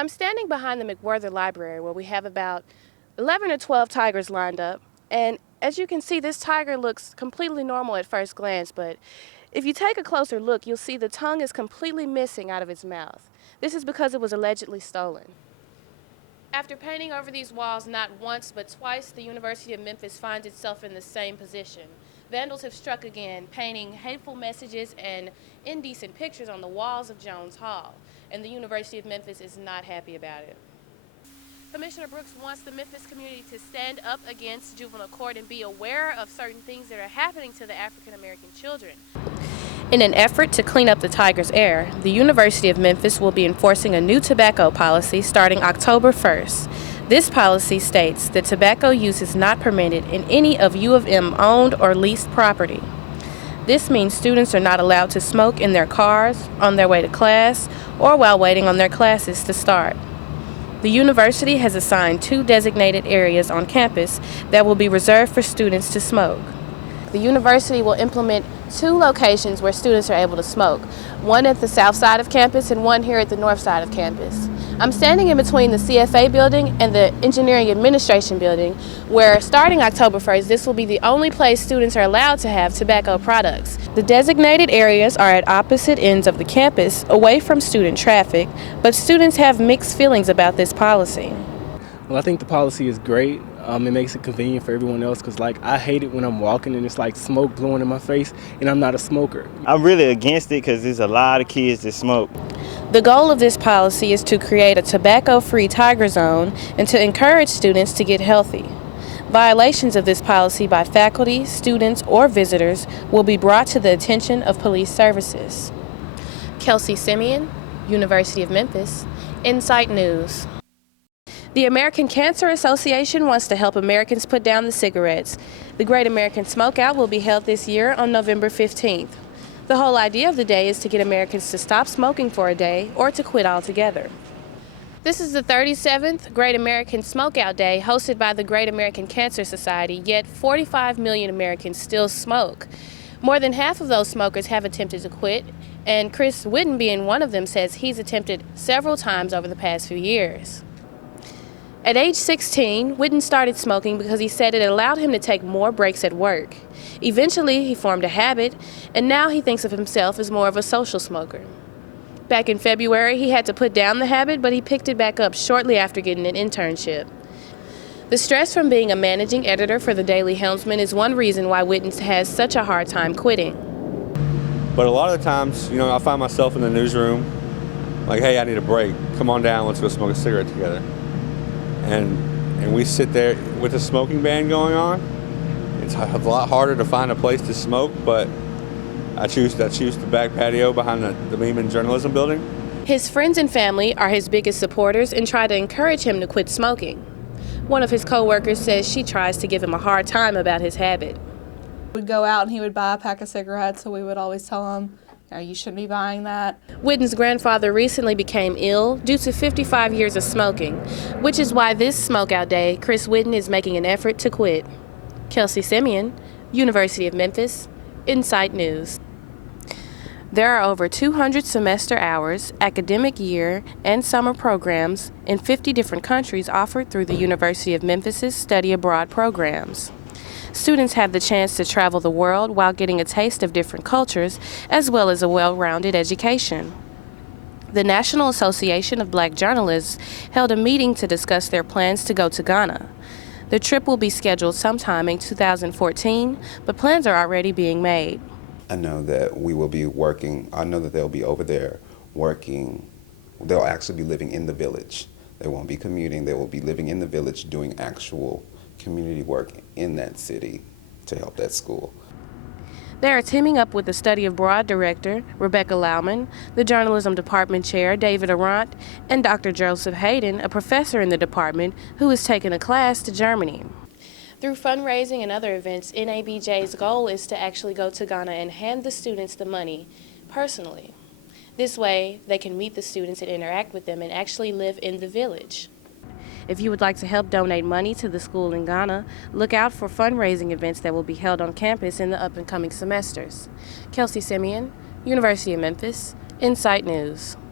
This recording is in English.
I'm standing behind the McWhirter Library where we have about 11 or 12 tigers lined up. And as you can see, this tiger looks completely normal at first glance, but if you take a closer look, you'll see the tongue is completely missing out of its mouth. This is because it was allegedly stolen. After painting over these walls not once but twice, the University of Memphis finds itself in the same position. Vandals have struck again, painting hateful messages and indecent pictures on the walls of Jones Hall, and the University of Memphis is not happy about it. Commissioner Brooks wants the Memphis community to stand up against juvenile court and be aware of certain things that are happening to the African American children. In an effort to clean up the Tigers' air, the University of Memphis will be enforcing a new tobacco policy starting October 1st. This policy states that tobacco use is not permitted in any of U of M owned or leased property. This means students are not allowed to smoke in their cars, on their way to class, or while waiting on their classes to start. The university has assigned 2 designated areas on campus that will be reserved for students to smoke. The university will implement 2 locations where students are able to smoke, one at the south side of campus and one here at the north side of campus. I'm standing in between the CFA building and the Engineering Administration building, where starting October 1st, this will be the only place students are allowed to have tobacco products. The designated areas are at opposite ends of the campus, away from student traffic, but students have mixed feelings about this policy. Well, I think the policy is great. It makes it convenient for everyone else because, I hate it when I'm walking and it's like smoke blowing in my face and I'm not a smoker. I'm really against it because there's a lot of kids that smoke. The goal of this policy is to create a tobacco-free Tiger Zone and to encourage students to get healthy. Violations of this policy by faculty, students, or visitors will be brought to the attention of police services. Kelsey Semien, University of Memphis, Insight News. The American Cancer Association wants to help Americans put down the cigarettes. The Great American Smokeout will be held this year on November 15th. The whole idea of the day is to get Americans to stop smoking for a day or to quit altogether. This is the 37th Great American Smokeout Day hosted by the Great American Cancer Society, yet 45 million Americans still smoke. More than half of those smokers have attempted to quit, and Chris Whitten, being one of them, says he's attempted several times over the past few years. At age 16, Whitten started smoking because he said it allowed him to take more breaks at work. Eventually, he formed a habit, and now he thinks of himself as more of a social smoker. Back in February, he had to put down the habit, but he picked it back up shortly after getting an internship. The stress from being a managing editor for the Daily Helmsman is one reason why Whitten has such a hard time quitting. But a lot of the times, I find myself in the newsroom, like, hey, I need a break. Come on down, let's go smoke a cigarette together. And we sit there with the smoking ban going on. It's a lot harder to find a place to smoke, but I choose the back patio behind the Lehman Journalism building. His friends and family are his biggest supporters and try to encourage him to quit smoking. One of his co-workers says she tries to give him a hard time about his habit. We'd go out and he would buy a pack of cigarettes, so we would always tell him, you shouldn't be buying that. Whitten's grandfather recently became ill due to 55 years of smoking, which is why this Smokeout Day, Chris Whitten is making an effort to quit. Kelsey Semien, University of Memphis, Insight News. There are over 200 semester hours, academic year, and summer programs in 50 different countries offered through the University of Memphis's study abroad programs. Students have the chance to travel the world while getting a taste of different cultures, as well as a well-rounded education. The National Association of Black Journalists held a meeting to discuss their plans to go to Ghana. The trip will be scheduled sometime in 2014, but plans are already being made. I know that we will be working, I know that they'll be over there working, they'll actually be living in the village. They won't be commuting, they will be living in the village doing actual community work in that city to help that school. They are teaming up with the Study Abroad Director, Rebecca Lauman, the Journalism Department Chair, David Arant, and Dr. Joseph Hayden, a professor in the department who has taken a class to Germany. Through fundraising and other events, NABJ's goal is to actually go to Ghana and hand the students the money personally. This way, they can meet the students and interact with them and actually live in the village. If you would like to help donate money to the school in Ghana, look out for fundraising events that will be held on campus in the up-and-coming semesters. Kelsey Semien, University of Memphis, Insight News.